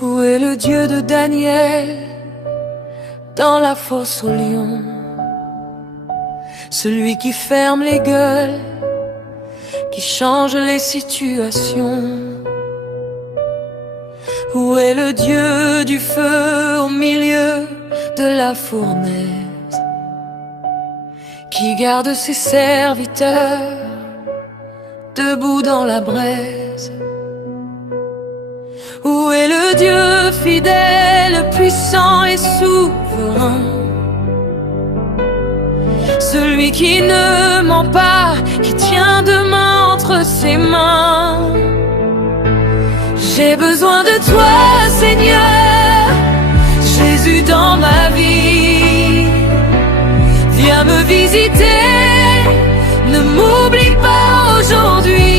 Où est le Dieu de Daniel dans la fosse aux lions? Celui qui ferme les gueules, qui change les situations. Où est le Dieu du feu au milieu de la fournaise, qui garde ses serviteurs debout dans la braise? Où est le Dieu fidèle, puissant et souverain, celui qui ne ment pas, qui tient demain entre ses mains? J'ai besoin de toi, Seigneur, Jésus dans ma vie. Viens me visiter, ne m'oublie pas aujourd'hui.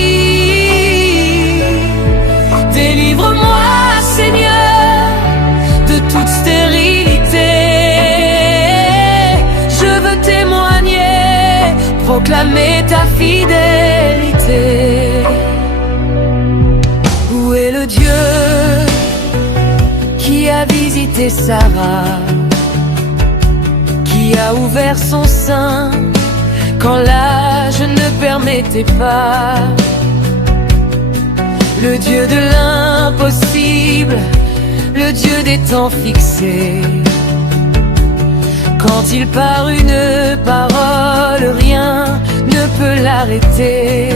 Délivre-moi, Seigneur, de toute stérilité. Je veux témoigner, proclamer ta fidélité. Où est le Dieu qui a visité Sarah, qui a ouvert son sein quand l'âge ne permettait pas? Le Dieu de l'impossible, le Dieu des temps fixés. Quand il part une parole, rien ne peut l'arrêter.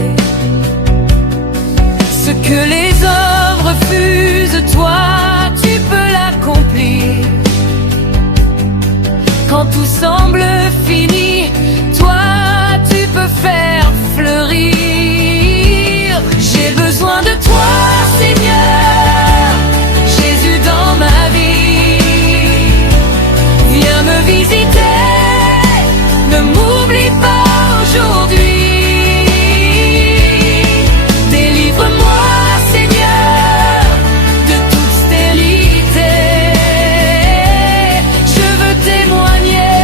Ce que les hommes refusent, toi, tu peux l'accomplir. Quand tout semble fini, toi, tu peux faire fleurir. J'ai besoin de toi, Seigneur, Jésus dans ma vie. Viens me visiter, ne m'oublie pas aujourd'hui. Délivre-moi, Seigneur, de toute stérilité. Je veux témoigner,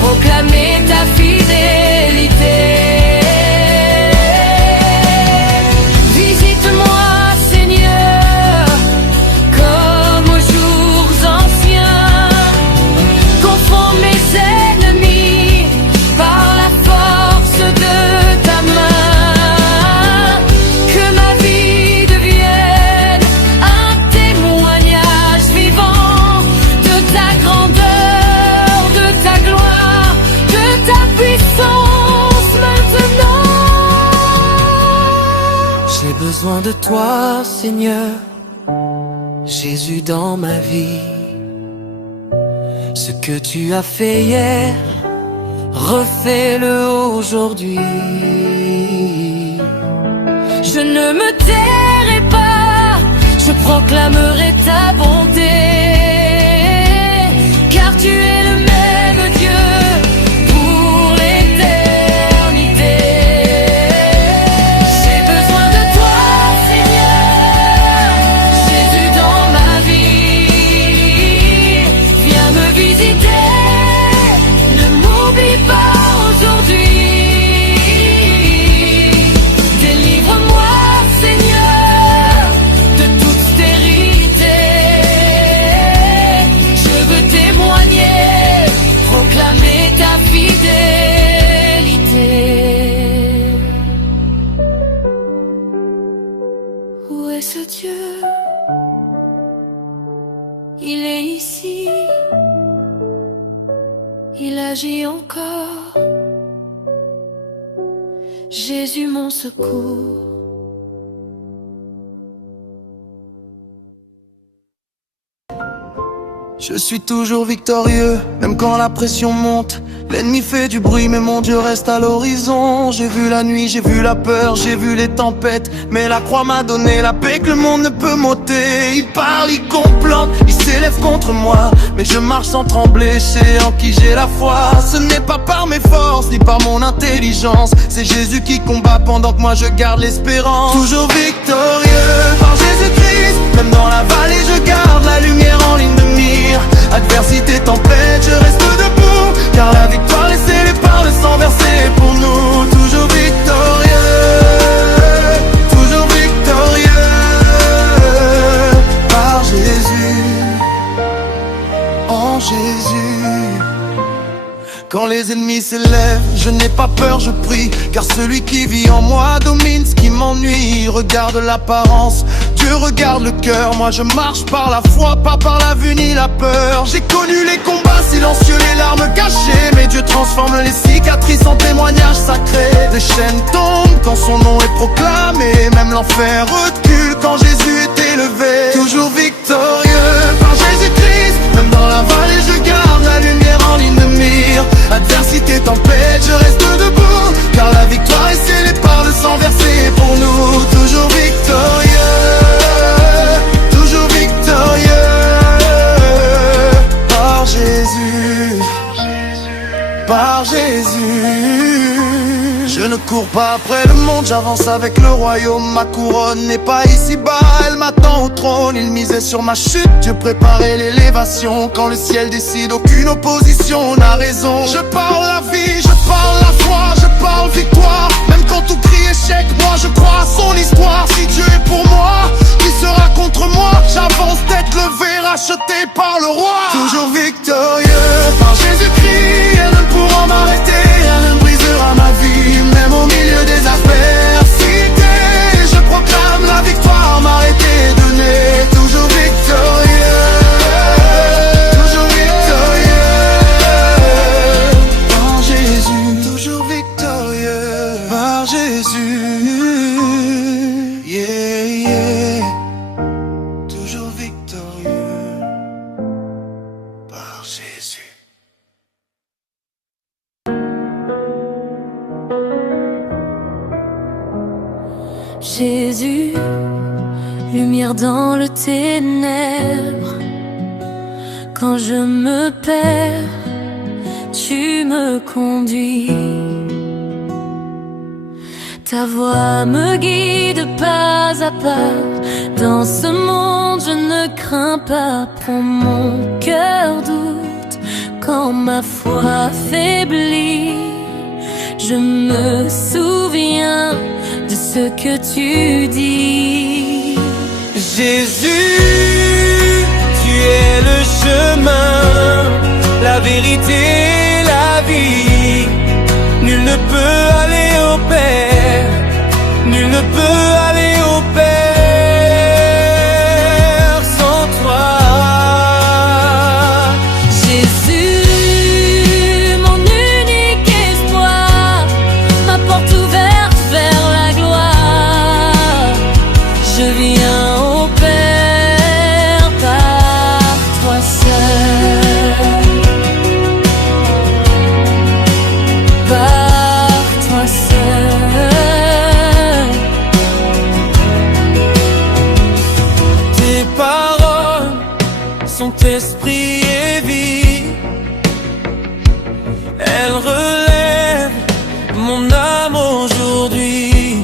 proclamer ta fidélité. Besoin de toi, Seigneur, Jésus dans ma vie. Ce que tu as fait hier, refais-le aujourd'hui. Je ne me tairai pas, je proclamerai ta bonté, car tu es le même Dieu pour l'éternité. Où est ce Dieu? Il est ici, il agit encore. Jésus mon secours. Je suis toujours victorieux, même quand la pression monte. L'ennemi fait du bruit, mais mon Dieu reste à l'horizon. J'ai vu la nuit, j'ai vu la peur, j'ai vu les tempêtes, mais la croix m'a donné la paix que le monde ne peut m'ôter. Il parle, il complante, il s'élève contre moi, mais je marche sans trembler, c'est en qui j'ai la foi. Ce n'est pas par mes forces, ni par mon intelligence, c'est Jésus qui combat pendant que moi je garde l'espérance. Toujours victorieux par Jésus-Christ, même dans la vallée je garde la lumière en ligne de mire. Adversité, tempête, je reste debout, car la victoire est scellée par le sang versé pour nous. Toujours victorieux, par Jésus. Quand les ennemis s'élèvent, je n'ai pas peur, je prie, car celui qui vit en moi domine ce qui m'ennuie. Regarde l'apparence, Dieu regarde le cœur. Moi je marche par la foi, pas par la vue ni la peur. J'ai connu les combats silencieux, les larmes cachées, mais Dieu transforme les cicatrices en témoignages sacrés. Les chaînes tombent quand son nom est proclamé, même l'enfer recule quand Jésus est élevé. Toujours victorieux par Jésus-Christ, même dans la vallée je garde la lumière en ligne de mire. Adversité, tempête, je reste debout, car la victoire est scellée par le sang versé pour nous. Toujours victorieux, toujours victorieux, par Jésus, par Jésus. Je ne cours pas après le monde, j'avance avec le royaume. Ma couronne n'est pas ici-bas, elle m'attend au trône. Il misait sur ma chute, Dieu préparait l'élévation. Quand le ciel décide, aucune opposition n'a raison. Je parle la vie, je parle la foi, je parle victoire. Même quand tout crie échec, moi je crois à son histoire. Si Dieu est pour moi, qui sera contre moi? J'avance tête levée, racheté par le roi. Toujours victorieux par Jésus-Christ, rien ne pourra m'arrêter, rien ne brisera ma vie. Même au milieu des adversités, je proclame la victoire, m'arrêter de donner. Toujours victorieux, toujours victorieux, par Jésus. Toujours victorieux, par Jésus. Yeah, yeah. Toujours victorieux, par Jésus. Jésus, lumière dans le ténèbre. Quand je me perds, tu me conduis. Ta voix me guide pas à pas. Dans ce monde, je ne crains pas. Pour mon cœur doute quand ma foi faiblit. Je me souviens de ce que tu dis. Jésus, tu es le chemin, la vérité, la vie. Nul ne peut aller au Père, nul ne peut aller au Père sans toi. Jésus, mon unique espoir, ma porte ouverte vers la gloire. Je viens au Père par toi seul, par toi seul. Tes paroles sont esprit et vie. Elles relèvent mon âme aujourd'hui.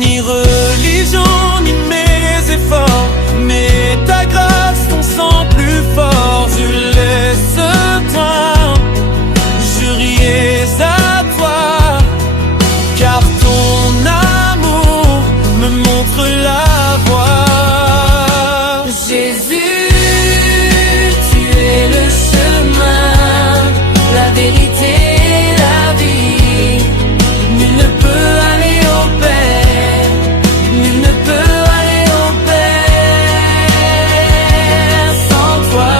Ni religion, ni mes efforts, mais ta grâce, ton sang plus fort. Je laisse toi, je riais à toi, car ton amour me montre la voie. Jésus, tu es le chemin, la vérité, la vie. Nul ne peut aller au Père, nul ne peut aller au Père sans toi.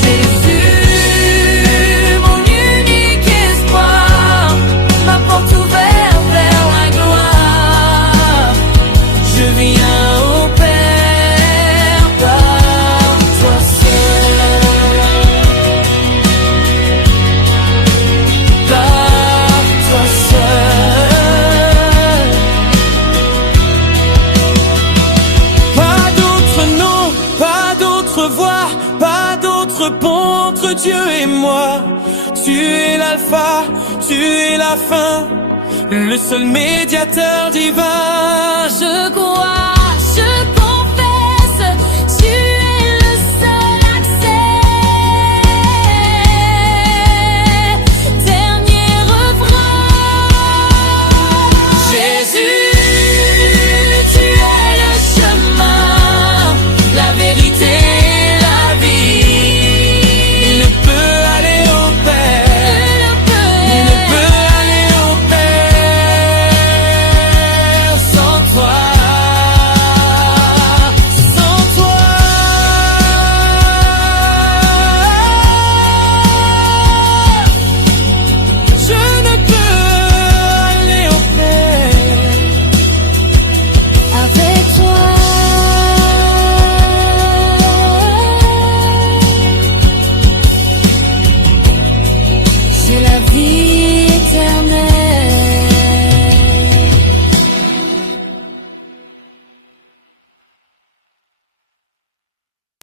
Jésus, mon unique espoir, ma porte ouverte vers la gloire. Je viens au Père par toi seul, par toi seul. Pas d'autre nom, pas d'autre voix, pas d'autre pont entre Dieu et moi. Tu es l'alpha, tu es la fin, le seul médiateur direct